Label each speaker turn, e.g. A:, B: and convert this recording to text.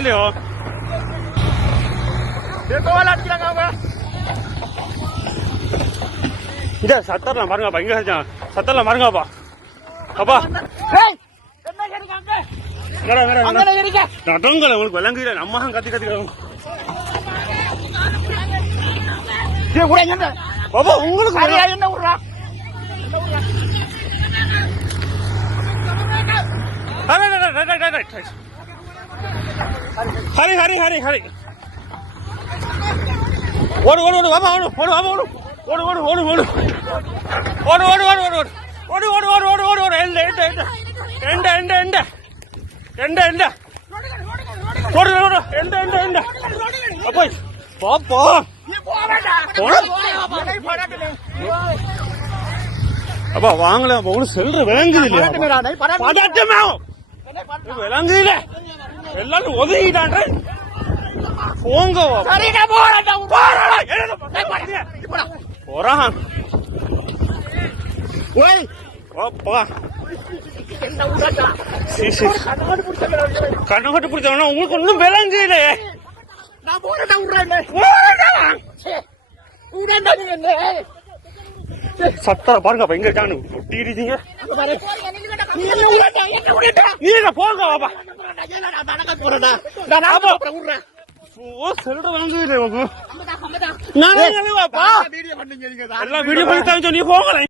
A: ले
B: हो देखो
A: वाला लटकी लगा हुआ इधर सत्तर ना मारूंगा
B: भाई इधर सत्तर
A: ना मारूंगा
B: बा அப்பா
A: நடங்கல உங்களுக்கு விளங்குகிற நம்ம தான் கத்தி கத்தி பாபா உங்களுக்கு
B: என்ன? விடுறா
A: என்ன விடுறா ஹரி ஹரி ஹரி ஹரி ஓடு ஓடு ஓடு பாபா ஓடு ஓடு பாபா ஓடு ஓடு ஓடு ஓடு ஓடு ஓடு ஓடு ஓடு ஓடு ஓடு ஓடு ஓடு ஓடு ஓடு ஓடு எந்த எந்த எந்த எந்த எந்த எந்த எந்த ஓடு ஓடு எந்த எந்த எந்த அப்பா பாப்பா அப்பா வாங்கல அப்பா ஒன்றும் செல்ற விளங்குது இல்லையா பதட்டமே விளங்கு இல்ல எல்லாரும் ஒதுங்கிட்டான் போங்க. போறான்
B: ஓய்.
A: அப்பா கண்ணகட்டு பிடிச்சவனா? உங்களுக்கு ஒன்றும் விளங்க இல்லையே.
B: நான் போறதா விடுறேன்
A: சத்தர பாருங்க அப்ப எங்க இருக்கான்னு.
B: ஒட்டி
A: இருக்கீங்க. நீங்க போங்க பாப்பா போங்களேன்